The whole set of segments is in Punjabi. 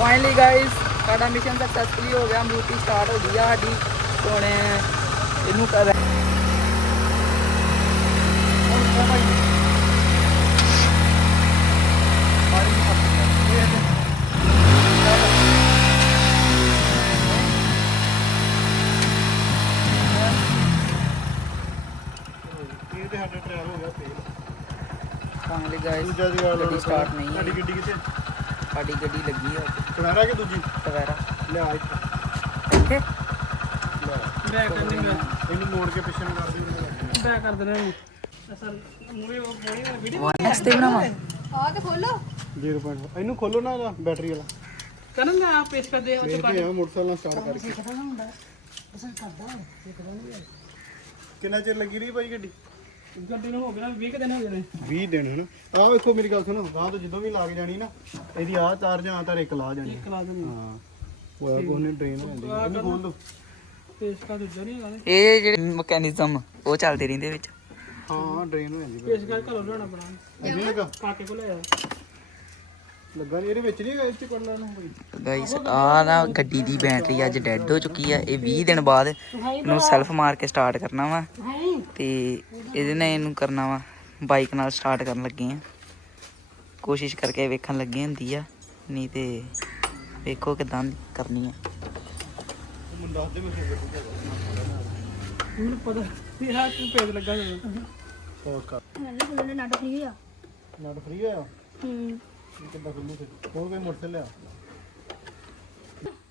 ਫਾਈਨਲੀ ਗਾਇਸ ਸਾਡਾ ਮਿਸ਼ਨ ਸਕਸੈਸਫੁਲੀ ਹੋ ਗਿਆ ਮੂਰਤੀ ਸਟਾਰਟ ਹੋ ਗਈ ਆ ਸਾਡੀ ਹੁਣ ਇਹਨੂੰ ਕਰ ਇਹ ਤੇ ਸਾਡਾ ਟ੍ਰਾਇਲ ਹੋ ਗਿਆ ਫੇਲ ਫਾਈਨਲੀ ਗਾਇਸ ਸਾਡੀ ਗੱਡੀ ਲੱਗੀ ਆ। ਕਨਾਰਾ ਕਿ ਦੂਜੀ? ਟਵੇਰਾ ਲਿਆ ਇੱਥੇ। ਇੱਥੇ? ਲੈ ਬੈਕ ਕਰਨੀ ਮੈਂ ਇਹਨੂੰ ਮੋੜ ਕੇ ਪਿੱਛੇ ਨੂੰ ਕਰ ਦਿਓ ਬੈਕ ਕਰ ਦੇਣਾ ਇਹਨੂੰ। ਅਸਲ ਮੂਵੀ ਮੋਣੀ ਵੀਡੀਓ ਵਨ ਐਕਸ ਤੇ ਬਣਾਵਾ। ਆ ਤੇ ਖੋਲੋ। 0.5 ਇਹਨੂੰ ਖੋਲੋ ਨਾ ਇਹਦਾ ਬੈਟਰੀ ਵਾਲਾ। ਕਰਨ ਨਾ ਆ ਪੇਸ਼ ਕਰ ਦੇ ਉਹ ਦੇਖ ਕੇ ਆ ਮੋਟਰਸਾਈਕਲ ਨਾਲ ਸਟਾਰਟ ਕਰਕੇ। ਕਿੰਨਾ ਚਿਰ ਲੱਗੀ ਰਹੀ ਭਾਈ ਗੱਡੀ? ਗੱਡੀ ਨੂੰ ਹੋ ਗਿਆ 20 ਦਿਨ ਹੋ ਗਏ ਨੇ। 20 ਦਿਨ ਹਨ। ਆਹ ਵੇਖੋ ਮੇਰੀ ਗੱਲ ਸੁਣੋ ਗਾਂ ਤੋਂ ਜਦੋਂ ਵੀ ਲੱਗ ਜਾਣੀ ਨਾ ਇਹਦੀ ਆਹ ਚਾਰ ਜਾਂ ਤਾਂ ਇੱਕ ਲਾ ਜਾਣੀ। ਕਲਾ ਦੇਣੀ। ਹਾਂ ਉਹ ਕੋਨੇ ਟ੍ਰੇਨ ਹੋ ਜਾਂਦੀ ਹੈ। ਇਹਨੂੰ ਖੋਲ ਦੋ ਪੇਸ਼ ਕਰ ਦੂਜਾ ਨਹੀਂ ਹੈਗਾ ਇਹ ਜਿਹੜੇ ਮਕੈਨਿਜ਼ਮ ਉਹ ਚੱਲਦੇ ਰਹਿੰਦੇ ਵਿੱਚ। ਹਾਂ ਟ੍ਰੇਨ ਹੋ ਜਾਂਦੀ ਹੈ। ਪੇਸ਼ ਕਰ ਘਰੋਂ ਲਿਆਉਣਾ ਬਣਾ ਇਹਨੇ ਲੱਗਾ ਕਾਕੇ ਕੋਲ ਆਇਆ। ਲੱਗਾ ਇਹਦੇ ਵਿੱਚ ਨਹੀਂ ਹੈਗਾ ਗਾਇਸ ਆ ਨਾ ਗੱਡੀ ਦੀ ਬੈਟਰੀ ਅੱਜ ਡੈੱਡ ਹੋ ਚੁੱਕੀ ਆ। ਇਹ 20 ਦਿਨ ਬਾਅਦ ਇਹਨੂੰ ਸੈਲਫ ਮਾਰ ਕੇ ਸਟਾਰਟ ਕਰਨਾ ਵਾ। ਤੇ ਇਹਦੇ ਨਾਲ ਇਹਨੂੰ ਕਰਨਾ ਵਾ। ਬਾਈਕ ਨਾਲ ਸਟਾਰਟ ਕਰਨ ਲੱਗੇ ਆ। ਕੋਸ਼ਿਸ਼ ਕਰਕੇ ਵੇਖਣ ਲੱਗੇ ਹੁੰਦੀ ਆ। ਨਹੀਂ ਤੇ ਵੇਖੋ ਕਿਦਾਂ ਕਰਨੀ ਆ। ਮੁੰਡਾ ਮੈਨੂੰ ਪਤਾ। ਪੇਜ ਲੱਗਾ ਪੌਜ਼ ਕਰ। ਫ੍ਰੀ ਨਟ ਫ੍ਰੀ ਹੋਇਆ? ਹੂੰ। ਕਿੱਦਾਂ ਖੁੱਲੂ ਫਿਰ ਹੋਰ ਕੋਈ ਮੋਟਰਸਾਈਕਲ ਲਿਆ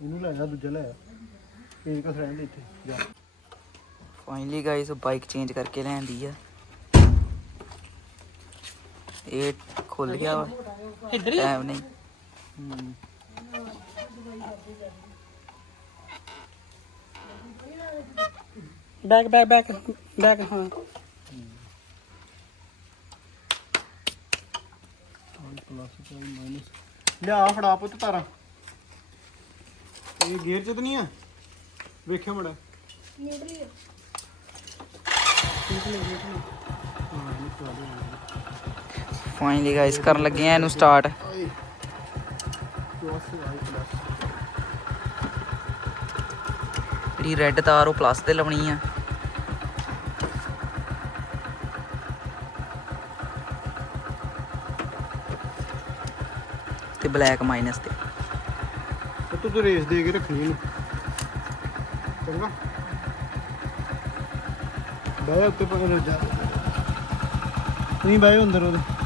ਇਹਨੂੰ ਲੈ ਜਾ ਦੂਜਾ ਲੈ ਆ ਇਹ ਕਸ ਰਹਿੰਦੇ ਇੱਥੇ ਜਾ ਫਾਈਨਲੀ ਗਾਇਸ ਬਾਈਕ ਚੇਂਜ ਕਰਕੇ ਲੈਂਦੀ ਆ ਇਹ ਖੁੱਲ ਗਿਆ ਵਾ ਇੱਧਰ ਹੀ ਟਾਈਮ ਨਹੀਂ ਹੂੰ ਬੈਕ ਬੈਕ ਬੈਕ ਬੈਕ ਹਾਂ ਪਲੱਸ ਮਾਈਨਸ ਲਿਆ ਫੜਾ ਪੁੱਤ ਤਾਰਾ ਇਹ ਗੇਅਰ ਚ ਤਾਂ ਨਹੀਂ ਆ ਵੇਖਿਓ ਮੜਾ ਨਿਊਟਰੀ ਹਾਂ ਇਹ ਪਾ ਦੇ ਫਾਈਨਲੀ ਗਾਇਸ ਕਰਨ ਲੱਗੇ ਆ ਇਹਨੂੰ ਸਟਾਰਟ ਓਏ ਪਲੱਸ ਆਈ ਪਲੱਸ ਬਲੈਕ ਮਾਈਨਸ ਤੇ। ਉਹ ਤੂੰ ਰੇਸ ਦੇ ਕੇ ਰੱਖਣੀ ਇਹਨੂੰ। ਚੰਗਾ। ਬਾਏ ਉੱਤੇ ਪਾ ਜਾ। ਨਹੀਂ ਬਾਏ ਅੰਦਰ ਉਹਦੇ।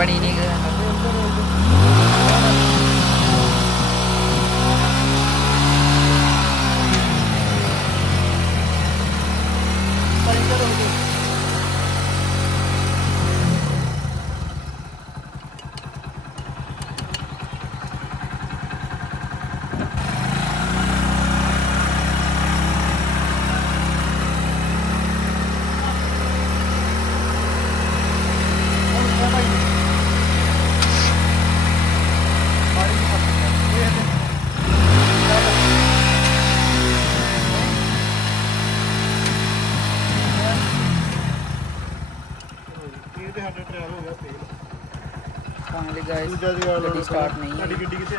പണിയിലേക്ക് ਫਾਈਨਲੀ ਗਾਇਸ ਦੂਜਾ ਗੱਡੀ ਸਟਾਰਟ ਨਹੀਂ ਸਾਡੀ ਹੈ ਗੱਡੀ ਕਿੱਥੇ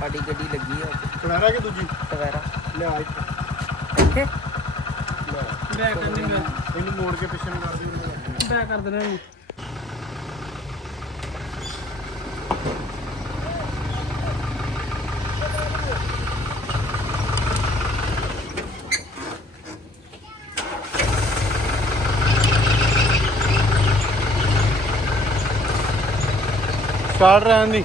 ਸਾਡੀ ਗੱਡੀ ਲੱਗੀ ਆ ਕਨਾਰਾ ਕਿ ਦੂਜੀ? ਟਵੇਰਾ ਲਿਆ ਇੱਥੇ। ਇੱਥੇ? ਲੈ ਬੈਕ ਕਰਨੀ ਮੈਂ। ਇਹਨੂੰ ਮੋੜ ਕੇ ਪਿੱਛੇ ਨੂੰ ਕਰ ਦਿਓ। ਬੈਕ ਕਰ ਦੇਣਾ ਇਹਨੂੰ। ਸਟਾਰਟ ਰਹਿਣ ਦੀ।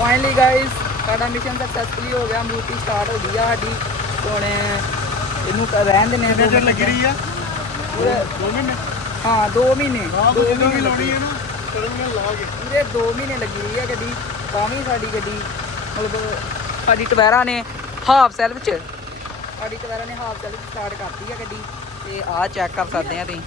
ਫਾਈਨਲੀ ਗਾਇਸ ਸਾਡਾ ਮਿਸ਼ਨ ਸਕਸੈਸਫੁਲੀ ਹੋ ਗਿਆ ਮੂਰਤੀ ਸਟਾਰਟ ਹੋ ਗਈ ਆ ਸਾਡੀ। ਹੁਣ ਇਹਨੂੰ ਰਹਿਣ ਦਿੰਦੇ ਆ ਕਿੰਨੇ ਦੋ ਲੱਗੀ ਰਹੀ ਆ? ਪੂਰੇ ਦੋ ਮਹੀਨੇ? ਹਾਂ 2 ਮਹੀਨੇ। ਹਾਂ ਦੋ ਜਦੋਂ ਵੀ ਮਹੀਨੇ ਲਾਉਣੀ ਇਹਨੂੰ ਤੇਰੇ ਨੂੰ? ਲਾ ਕੇ ਪੂਰੇ 2 ਮਹੀਨੇ ਲੱਗੀ ਰਹੀ ਹੈ ਗੱਡੀ। ਤਾਂ ਵੀ ਸਾਡੀ ਗੱਡੀ ਮਤਲਬ ਸਾਡੀ ਟਵੈਰਾ ਨੇ ਹਾਫ ਸੈਲਫ ਚ ਸਾਡੀ ਟਵੈਰਾ ਨੇ ਹਾਫ ਸੈਲਫ ਸਟਾਰਟ ਕਰਤੀ ਹੈ ਗੱਡੀ। ਤੇ ਆਹ ਚੈੱਕ ਕਰ ਸਕਦੇ ਆ ਤੁਸੀਂ।